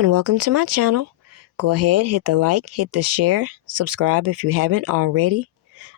and welcome to my channel. Go ahead, hit the like, hit the share, subscribe if you haven't already.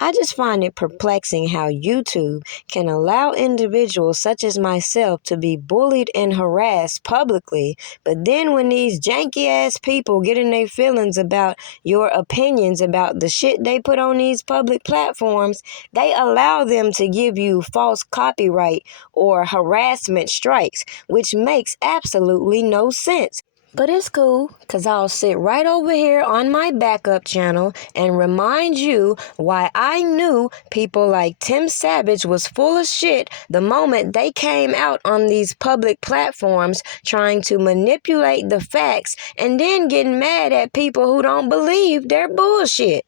I just find it perplexing how YouTube can allow individuals such as myself to be bullied and harassed publicly, but then when these janky-ass people get in their feelings about your opinions about the shit they put on these public platforms, they allow them to give you false copyright or harassment strikes, which makes absolutely no sense. But it's cool, because I'll sit right over here on my backup channel and remind you why I knew people like Tim Savage was full of shit the moment they came out on these public platforms trying to manipulate the facts and then getting mad at people who don't believe their bullshit.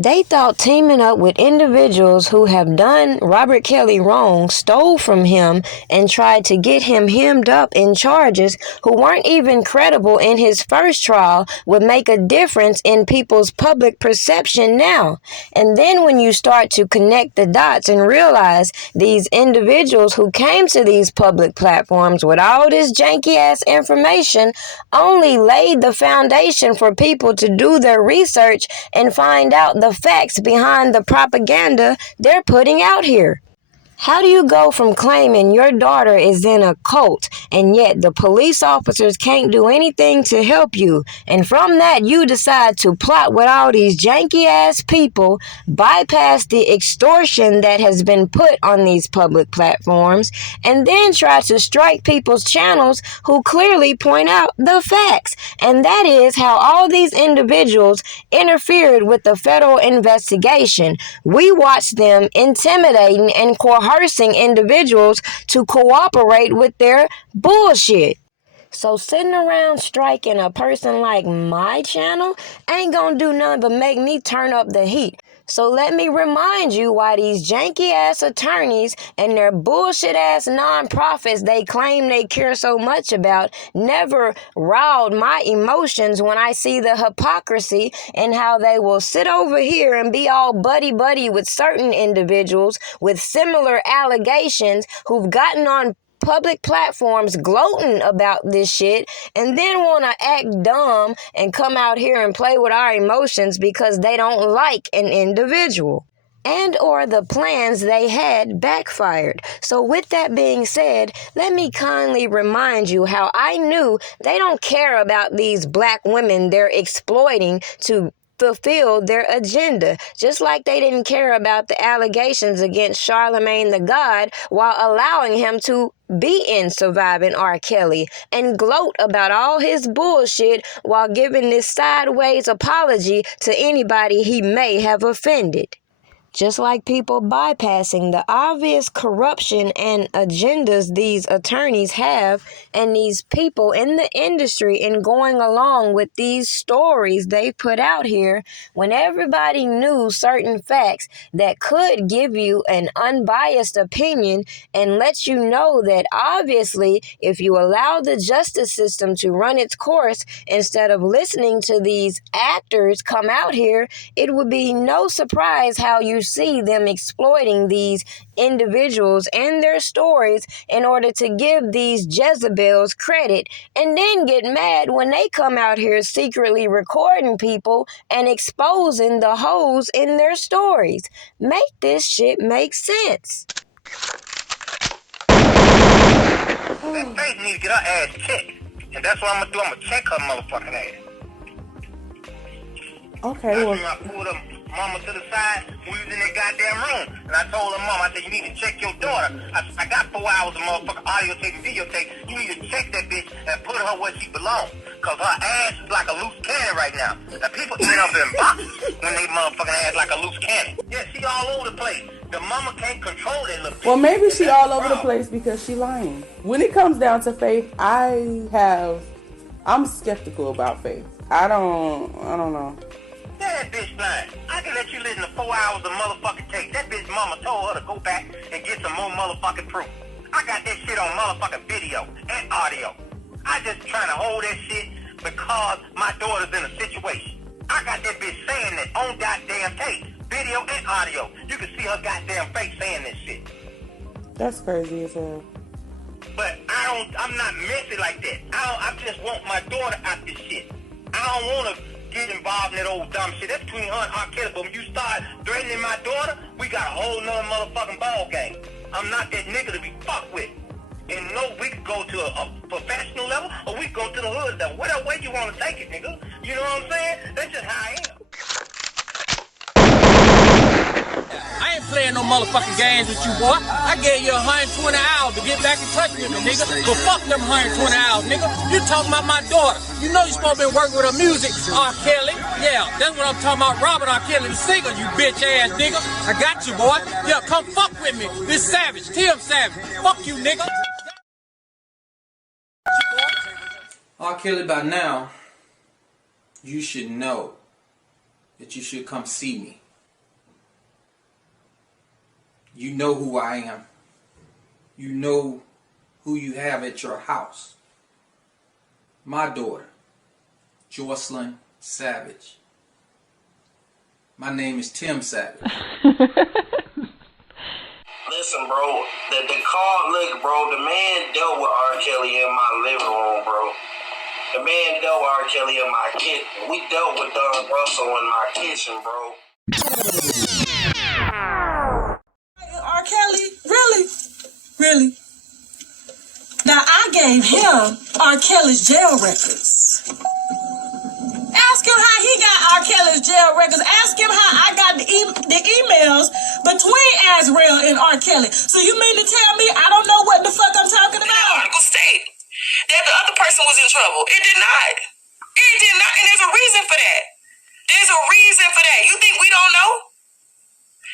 They thought teaming up with individuals who have done RKelly wrong, stole from him, and tried to get him hemmed up in charges who weren't even credible in his first trial would make a difference in people's public perception now. And then when you start to connect the dots and realize these individuals who came to these public platforms with all this janky-ass information only laid the foundation for people to do their research and find out the facts behind the propaganda they're putting out here. How do you go from claiming your daughter is in a cult and yet the police officers can't do anything to help you, and from that you decide to plot with all these janky ass people, bypass the extortion that has been put on these public platforms, and then try to strike people's channels who clearly point out the facts? And that is how all these individuals interfered with the federal investigation. We watched them intimidating and coercing individuals to cooperate with their bullshit. So sitting around striking a person like my channel ain't gonna do nothing but make me turn up the heat. So let me remind you why these janky ass attorneys and their bullshit ass nonprofits they claim they care so much about never riled my emotions when I see the hypocrisy and how they will sit over here and be all buddy-buddy with certain individuals with similar allegations who've gotten on public platforms gloating about this shit and then want to act dumb and come out here and play with our emotions because they don't like an individual and or the plans they had backfired. So with that being said, let me kindly remind you how I knew they don't care about these black women they're exploiting to fulfill their agenda, just like they didn't care about the allegations against Charlemagne the God while allowing him to be in Surviving R. Kelly and gloat about all his bullshit while giving this sideways apology to anybody he may have offended. Just like people bypassing the obvious corruption and agendas these attorneys have and these people in the industry and going along with these stories they put out here when everybody knew certain facts that could give you an unbiased opinion and let you know that obviously if you allow the justice system to run its course instead of listening to these actors come out here, it would be no surprise how you see them exploiting these individuals and their stories in order to give these Jezebels credit and then get mad when they come out here secretly recording people and exposing the hoes in their stories. Make this shit make sense. That Faith needs to get her ass checked. And that's what I'm gonna do. I'm gonna check her motherfucking ass. Okay, well. I pulled her mama to the side. We was in that goddamn room. And I told her mom, I said, you need to check your daughter. I got 4 hours of motherfucking audio tape and videotape. You need to check that bitch and put her where she belongs. Cause her ass is like a loose cannon right now. Now people end up in boxes when they motherfucking ass like a loose cannon. Yeah, she all over the place. The mama can't control that little bitch. Well, maybe she all over the place because she lying. When it comes down to Faith, I'm skeptical about Faith. I don't know. That bitch lying. I can let you listen to 4 hours of motherfucking tape. That bitch mama told her to go back and get some more motherfucking proof. I got that shit on motherfucking video and audio. I just trying to hold that shit because my daughter's in a situation. I got that bitch saying that on goddamn tape, video and audio. You can see her goddamn face saying this shit. That's crazy as hell. But I'm not messy like that. I just want my daughter out this shit. I don't want to get involved in that old dumb shit. That's between her and RKelly. But when you start threatening my daughter, we got a whole nother motherfucking ball game. I'm not that nigga to be fucked with. And no, we could go to a professional level, or we could go to the hood level. Whatever way you want to take it, nigga. You know what I'm saying? That's just how I am. I ain't playing no motherfucking games with you, boy. I gave you 120 hours to get back in touch with me, nigga. But fuck them 120 hours, nigga. You talking about my daughter. You know you supposed to be working with her music, RKelly. Yeah, that's what I'm talking about. Robert RKelly, the singer, you bitch ass nigga. I got you, boy. Yeah, come fuck with me. This Savage, Tim Savage. Fuck you, nigga. RKelly, by now, you should know that you should come see me. You know who I am. You know who you have at your house. My daughter, Joycelyn Savage. My name is Tim Savage. Listen, bro, the call, look, bro, the man dealt with RKelly in my living room, bro. The man dealt with RKelly in my kitchen. We dealt with Don Russell in my kitchen, bro. RKelly? Really? Now, I gave him RKelly's jail records. Ask him how he got RKelly's jail records. Ask him how I got the emails between Azrael and RKelly. So you mean to tell me I don't know what the fuck I'm talking about? The article state that the other person was in trouble. It did not. And there's a reason for that. You think we don't know?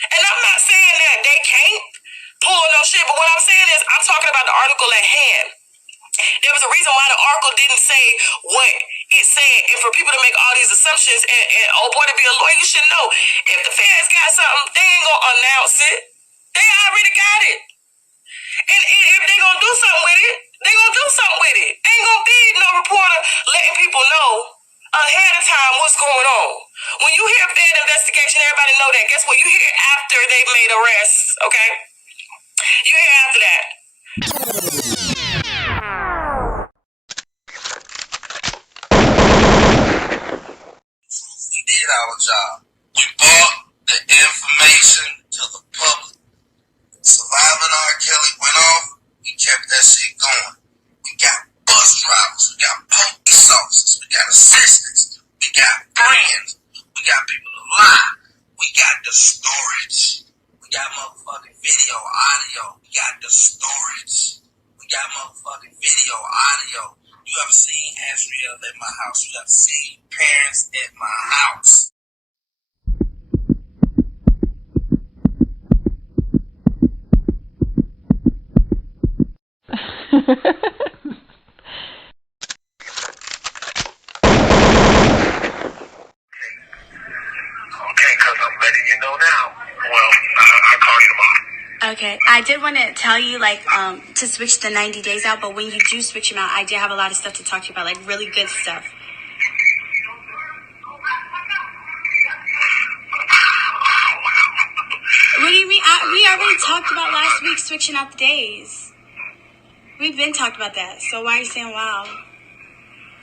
And I'm not saying that they can't pull no shit, but what I'm saying is I'm talking about the article at hand. There was a reason why the article didn't say what it said, and for people to make all these assumptions and oh boy, to be a lawyer, you should know. If the feds got something, they ain't gonna announce it. They already got it. And if they gonna do something with it, they gonna do something with it. Ain't gonna be no reporter letting people know ahead of time what's going on. When you hear Fed investigation, everybody know that. Guess what? You hear after they've made arrests, okay? You hear after that. We did our job. We brought the information to the public. Surviving RKelly went off. We kept that shit going. We got bus drivers. We got police officers. We got assistants. We got friends. We got people to lie. We got the storage. We got motherfucking video, audio. We got the storage. We got motherfucking video, audio. You ever seen Azrael at my house? You ever seen parents at my house? Okay, I did want to tell you, to switch the 90 days out, but when you do switch them out, I do have a lot of stuff to talk to you about, really good stuff. What do you mean? We already talked about last week switching out the days. We've been talked about that, so why are you saying wow?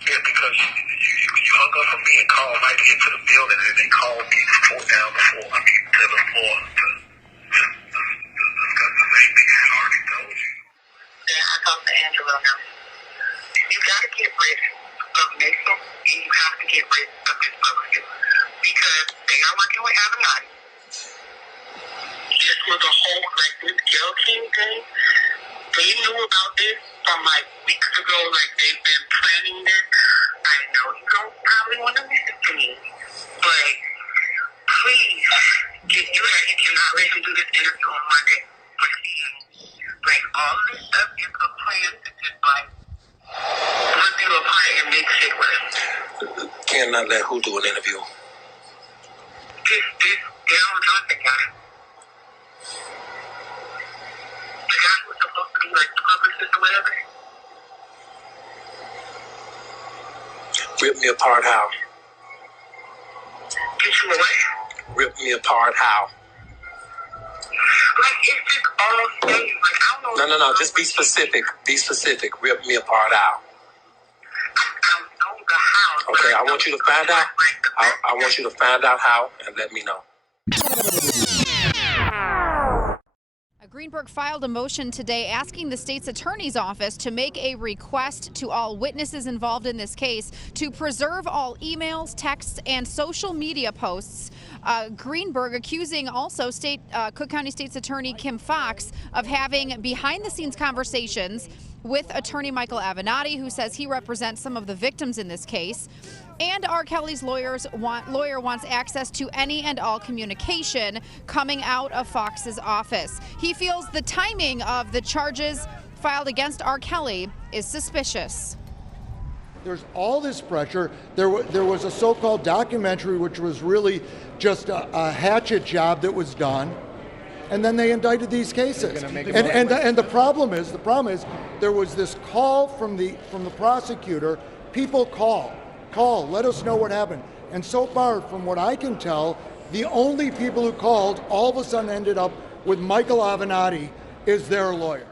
Yeah, because you hung up on me and called right into the building, and they called me to the floor to discuss the same thing I had already told you. Yeah, I talked to Angela now. You gotta get rid of Mason, and you have to get rid of this public, because they are working with Avenatti. This was a whole, this Gail King thing. They knew about this from weeks ago, they've been planning this. I know you don't probably want to listen to me, but please, if you're not let him do this interview on Monday, all of this stuff is a plan to just put you apart and make shit worse. Cannot let who do an interview? This Daryl Johnson guy. The guy who's supposed to be the publicist or whatever. Rip me apart how? Get you away? Rip me apart how? it's just all stages. Like, I don't know. No. Just be specific. Be specific. Rip me apart how. I don't know the how. Okay, I want you to find out. I want you to find out how and let me know. Greenberg filed a motion today asking the state's attorney's office to make a request to all witnesses involved in this case to preserve all emails, texts, and social media posts. Greenberg accusing also Cook County State's Attorney Kim Fox of having behind-the-scenes conversations with attorney Michael Avenatti, who says he represents some of the victims in this case. And RKelly's lawyer wants access to any and all communication coming out of Fox's office. He feels the timing of the charges filed against RKelly is suspicious. There's all this pressure. There was a so-called documentary, which was really just a hatchet job that was done. And then they indicted these cases. And the problem is there was this call from the prosecutor. People call, let us know what happened. And so far, from what I can tell, the only people who called all of a sudden ended up with Michael Avenatti as their lawyer.